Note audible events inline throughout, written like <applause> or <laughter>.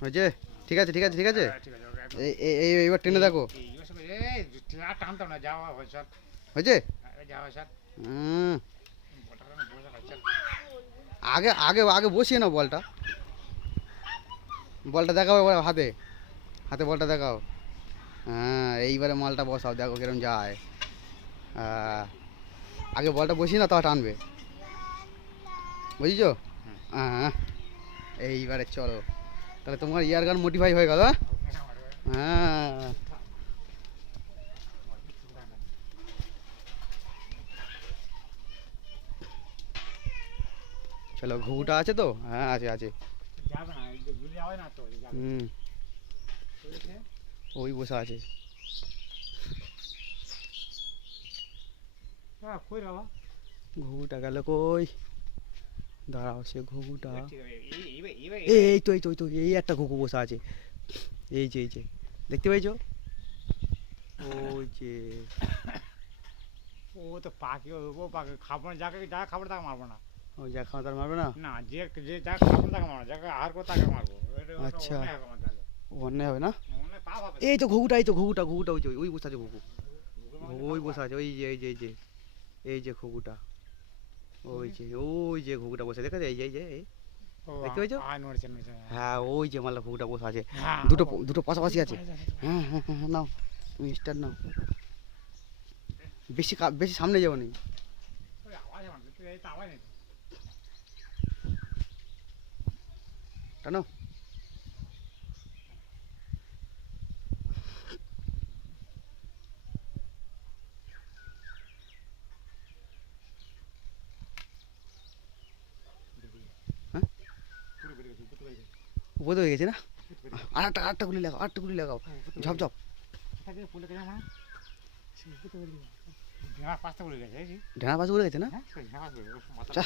হয়েছে ঠিক আছে ঠিক আছে ঠিক আছে? হ্যাঁ, ঠিক আছে ওকে একদম- এই এই- এই এইবার টেনে দেখো। এই এই বছর- এই আর টানতাম না যাওয়া হয় স্যার। হয়েছে? যাওয়া স্যার। হুম। বলটা আমি বসে খাচ্ছি আগে আগে আগে বসিয়ে নাও বলটা। বলটা দেখাও এবার হাতে। হাতে বলটা দেখাও। হ্যাঁ এইবারে মালটা বসাও দেখো কিরম যায়। হ্যাঁ। আগে বলটা বসিয়ে না তাও টানবে। বুঝেছ? হ্যাঁ। এইবারে চলো। তাহলে তোমার ইয়ার গান মোটিফাই হয়ে গেল হ্যাঁ? হ্যাঁ চলো ঘুঘুটা আছে তো হ্যাঁ আছে আছে যাবে না এই যে গুলি যাবে না তো এই যাবে। হুম বুঝেছে? ওই বসে আছে হ্যাঁ কই রে বাবা ঘুঘুটা গেল কই দাঁড়াও সে ঘুঘুটা। এই তো এই তো এই তো এই একটা ঘুঘু বসে আছে। এই যে এই যে দেখতে পেয়েছ? ওই যে। ও তো পাখি ও ও পাখি খাব না যাকে যা খাব তাকে মারবো না। ওই যা খাওয়া তার মারবে না? না যে যে যা খাব তাকে মারবো যাকে আহার করো তাকে মারবো। আচ্ছা। অন্যায় হবে। ও না। এই তো ঘুঘুটা এই তো ঘুঘুটা ঘুঘুটা ওই যে ওই বসে আছে ঘুঘু। ওই বসে আছে ওই যে এই যে এই যে এই যে ঘুঘুটা। ওই যে ওই যে ঘুঘুটা বসে দেখে যায় এই যে এই। দেখতে নড়ছে। হ্যাঁ ওই যে মাল্লা ঘুঘুটা বসে আছে দুটো দুটো পাশাপাশি আছে হ্যাঁ হ্যাঁ হ্যাঁ নাও তুমি স্টার নাও বেশি বেশি সামনে যাব নি। টানো পুরো বেরিয়ে গেছে, উপর থেকে বেরিয়ে গেছে, উপরে হয়ে গেছে না? একটা আটটা গুলি লাগাও আটটা গুলি লাগাও। ঝপ ঝপ। গেছে। ঢেঁড়া। পাশে উড়ে গেছে না? হ্যাঁ, যা,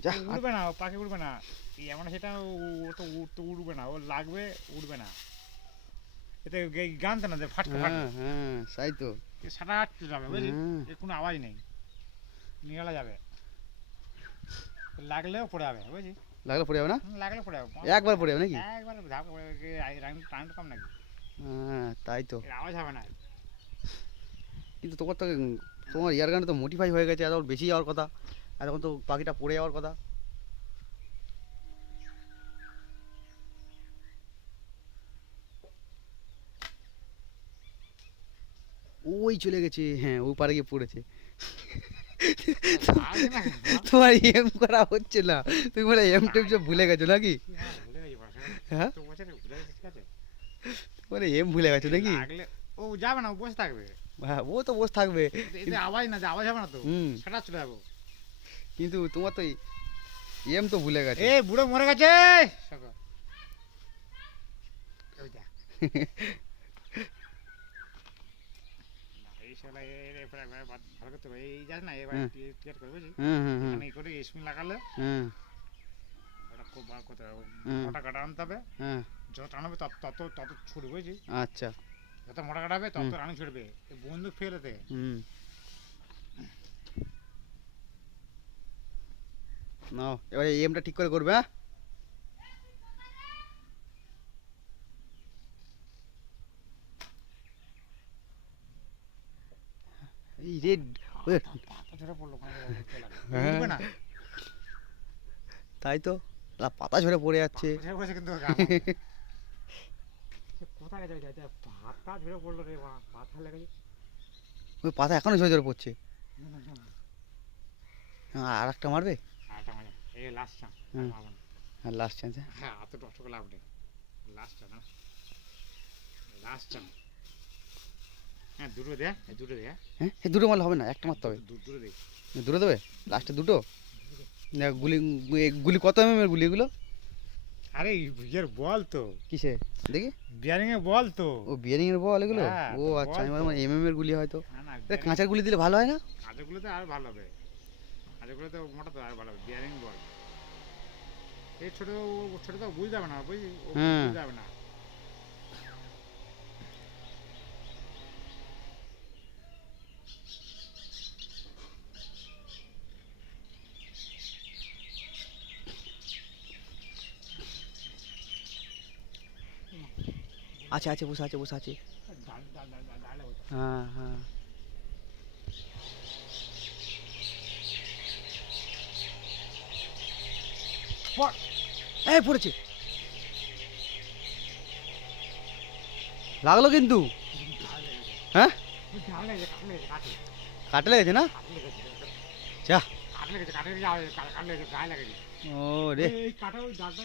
যা উড়বে না ও পাখি উড়বে না। এমন সেটা ও ও তো উড়তে উড়বে না ও লাগবে উড়বে না। এতে গে- গানতে না যে ফাটকে হ্যাঁ হ্যাঁ তাই তো। সারা রাত যাবে বুঝলি? এর কোনো আওয়াজ নেই। নিরালা যাবে। লাগলেও পড়ে যাবে বুঝলি? লাগলে পড়ে যাবে না? লাগলে পড়ে যাবে। একবার পড়ে যাবে নাকি? একবার ধাপ করে টাইম কম নাকি? হ্যাঁ তাই তো। আওয়াজ হবে না। কিন্তু তোমার তো তোমার ইয়ার গানটা তো মোটিফাই হয়ে গেছে এত বেশি যাওয়ার কথা। আর এখন তো পাখিটা পড়ে যাওয়ার কথা। ওই চলে গেছে হ্যাঁ ওই পারে গিয়ে পড়েছে। <laughs> তোমার এম করা হচ্ছে না তুমি বলে এম টেম সব ভুলে গেছো নাকি? হ্যাঁ, এম ভুলে গেছো নাকি? ও যাবে না ও বসে থাকবে। হ্যাঁ ও তো বসে থাকবে। আওয়াজ না যে আওয়াজ হবে না তো। সেটা চলে যাব। কিন্তু তোমার তো এম তো ভুলে গেছে। এ বুড়ো মরে গেছে! <laughs> <laughs> সকা। ওই দেখ। না, এই শালা এ- এ- এরপরে একবার বাদ- ভালো করতে হবে। এই যাস না, এবার ক্লিয়ার- ক্লিয়ার করে বুঝলি? হুম হুম হুম এখানে করে স্পিন লাগালে খুব ভালো করতে হবে। মোটা কাটা আনতে হবে। হ্যাঁ যত টানাবে তত তত তত ছুটবে? আচ্ছা যত মোটা কাটাবে তত। রানি ছুটবে এই বন্দুক ফেলেতে হুম নাও এবারে এমটা ঠিক করে করবে হ্যাঁ পড়ল ওখানে চলে গেলো। হ্যাঁ। না? তাই তো লা পাতা ঝরে পড়ে যাচ্ছে। কোথায় গেছে পাতা ঝরে পড়ল রে পাতা ওই পাতা এখনও ঝরে ঝরে পড়ছে। না, না, না, না। হ্যাঁ, আর একটা মারবে? হ্যাঁ লাস্ট চান্স হ্যাঁ এত কষ্ট করে লাভ নেই। লাস্ট চান্স লাস্ট চান্স হ্যাঁ দুটো দে দুটো দে হ্যাঁ? হ্যাঁ দুটো মারলে হবে না একটা মারতে হবে। দু- দুটো দে। দুটো দেবে? লাস্টে দুটো? গুলি গুলি কত এম এর গুলি এগুলো? আরে ইয়ের বল তো। কিসে? দেখি। বিয়ারিং এর বল তো। ও বিয়ারিং এর বল এগুলো? হ্যাঁ, ও আচ্ছা আমি বল ভাবলাম এম এম এর গুলি হয়তো কাঁচার গুলি দিলে ভালো হয় না? কাজগুলোতে আর ভালো হবে। কাজগুলোতে মোটা তো আর ভালো হবে। Bearing ball. এই ছোট ছোট তো বুঝতে যাবে না হুম। বুঝতে যাবে না। আছে আছে বসে আছে বসে আছে। হ্যাঁ হ্যাঁ। এই পড়েছে লাগল কিন্তু হ্যাঁ ডাল লেগেছে। কাটে না যা। ও রে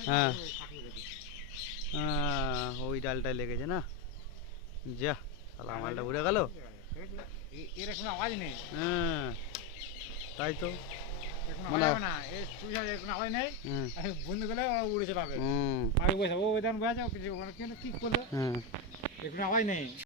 হ্যাঁ। ওই ডালটায় লেগেছে না? যা তাহলে মালটা উড়ে গেল। এর কোনো আওয়াজ নেই। হ্যাঁ তাই তো। মানে- না। এর হয়, কোনো আওয়াজ নেই। আর বন্ধু ওরা উড়ে চলে যাবে। আগে বসে ও ওই দান বসে কিছু মানে কি কি করল এখন কোনো আওয়াজ নেই।